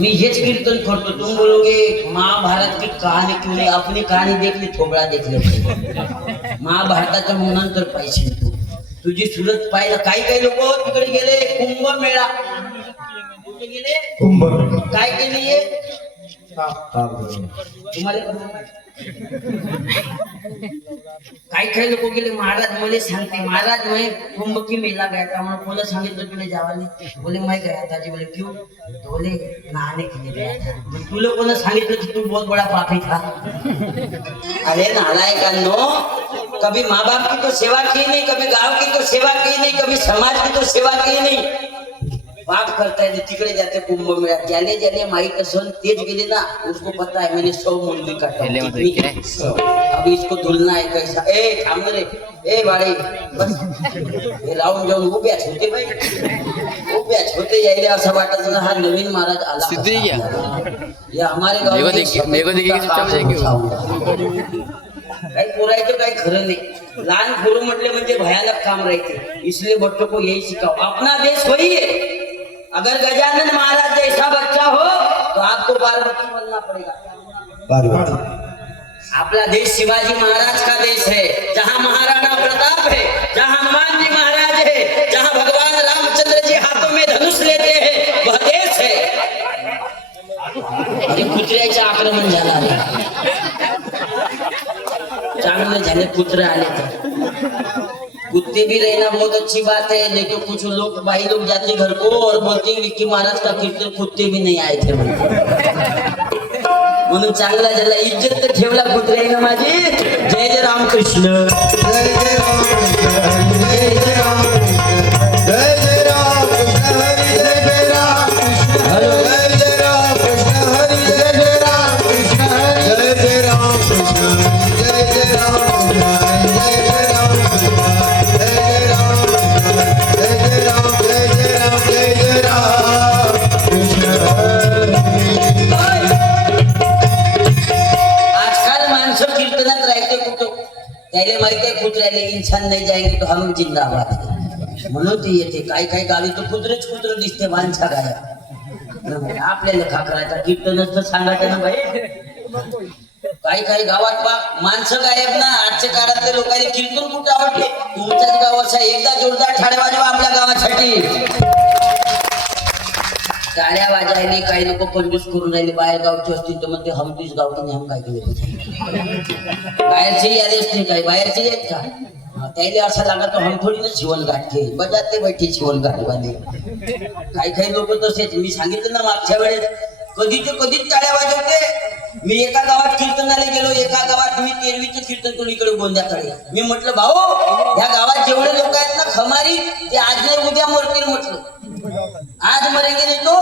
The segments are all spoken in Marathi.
मी हेच कीर्तन करतो. तुम बोलोगे महाभारत की कहाणी क्यों नहीं, अपनी कहानी देख ली, थोबडा देख ले. महाभारताच्या मुलांतर पाहिजे तू. तुझी सुरत पाहिलं. काही लोक तिकडे गेले कुंभमेळा. कुठे गेले? कुंभ. काय केली तुम्हाला? काही लोक गेले. महाराज मला सांगते, महाराज मैं कुंभ की मेला गया था. मैंने बोला सांगितलं तुला जावाने? बोले मैं गया था जी. बोले क्यों? तो बोले नहाने के लिए गया था. तुला कोण सांगितलं की तू बहुत बड़ा पापी था? अरे नालायकांनो, कभी माँ बाप की तो सेवा की नहीं, कभी गांव की तो सेवा की नहीं, कभी समाज की तो सेवा की नहीं. पाप करता है तिकडे जाते कुंभ मेळा. ज्याने ज्याने माहित असून तेच गेले ना, उसको पता है मैंने 100 मुंडी काटा. अब इसको धुलना है कैसा. ए थांब रे, ए बाळे बस. हे राऊंड जाऊन उभ्याच होते बाई, उभ्याच होते यायले. असं वाटत ना हा नवीन महाराज आला. या हमारे गाव काही पोरायचं काही खरं नाही. लहान पोरं म्हटले म्हणजे भयानक काम राहते. इसलिए बच्चों को यही सिखाओ. अपना देश वही है. अगर गजानन महाराज जैसा बच्चा हो तो आपको पार्वती बनना पड़ेगा. अपना देश शिवाजी महाराज का देश है, जहाँ महाराणा प्रताप है, जहाँ हनुमान जी महाराज है, जहाँ भगवान रामचंद्र जी हाथों में धनुष लेते हैं, वह देश है. अरे कुत्र्याचे आक्रमण झालं. चांगले झाले कुत्रे आले तर. कुत्ते भी रहना बहुत अच्छी बात है. नहीं तो कुछ लोग भाई लोग जाते घर को और बोलते विक्की महाराज का कीर्तन कुत्ते भी नहीं आए थे म्हणून चांगला झाला. इज्जत तर ठेवला कुत्र्याने माझी. जय जय रामकृष्ण. जय जय रामकृष्ण. जय जय रामकृष्ण. जय जय रामकृष्ण. हरी जय जय रामकृष्ण. जय जय रामकृष्ण. हरी जय जय रामकृष्ण. जय जय रामकृष्ण. जय जय रामकृष्ण. जय जय रामकृष्ण. त्याला माहित आहे कुत्र्याला इंसान नाही जाएंगे तो हम जिंदाबाद. म्हणून ती येते. काही गावी तर कुत्र दिसते माणसा गाया. आपल्याला खाकरायचा कीर्तनच तर सांगायचं ना बाई. काही गावात माणसं गायब ना. आजच्या काळातल्या लोकांनी कीर्तन कुठं आवडले. तुमच्याच गावाचा एकदा जोरदार ठाणे वाजवा आपल्या गावासाठी. टाळ्या वाजायला काही लोक कंजूस करून राहिले. बाहेर गावचे असतील तर मग ते हमतीच गावचे नाही. हम काय केले बाहेरचे आले असतील, काही बाहेरचे आहेत का? त्याने असं लागत हम थोडी ना शिवणगाठ घे बजाते बैठी शिवणगाठ वाले. काही लोक तसेच. मी सांगितलं ना मागच्या वेळेस, कधीच टाळ्या वाजवते. मी एका गावात कीर्तनाला गेलो. एका गावात मी 13वीचे कीर्तन करून इकडे गोंद्याकडे. मी म्हटलं भाऊ ह्या गावात जेवढे लोक आहेत ना खमारी, ते आज नाही उद्या मरतील. म्हटलं आज मरेंगे नाही तो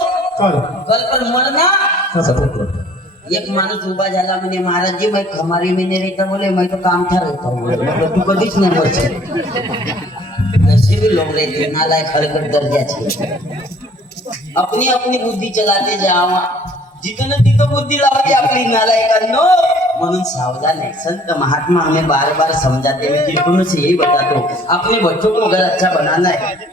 कल पर मरना. एक माणूस उभा झाला म्हणे महाराज जी मैं खमारी में नहीं रहता. बोले मैं तो काम था रहता हूँ. तू कधीच नाही मरते. ऐसे भी लोग रहते नालायक हरकत दर्जाचे. अपनी अपनी बुद्धी चलाते जावा. जिथं न तिथं बुद्धी लावायची आपली नालायकांनो. म्हणून सावधान है. संत महात्मा हमें बार बार समझाते हैं. कीर्तनों से यही बताते हो अपने बच्चों को अगर अच्छा बनाना है.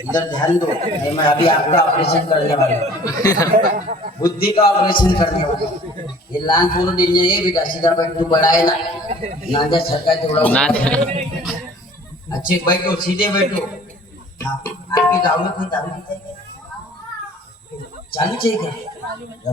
इधर ध्यान दो. मैं अभी आपका ऑपरेशन करने वाला हूँ. बुद्धि का ऑपरेशन करने वाला हूँ. ये लहान पोरं डेंजर. ये बेटा सीधा बैठ. तू बड़ा है ना. नांजा सरकार तेवढा. अच्छे बैठो, सीधे बैठो. हाँ आपके गाँव में कोई दारू पीता है? चालू चाहिए क्या?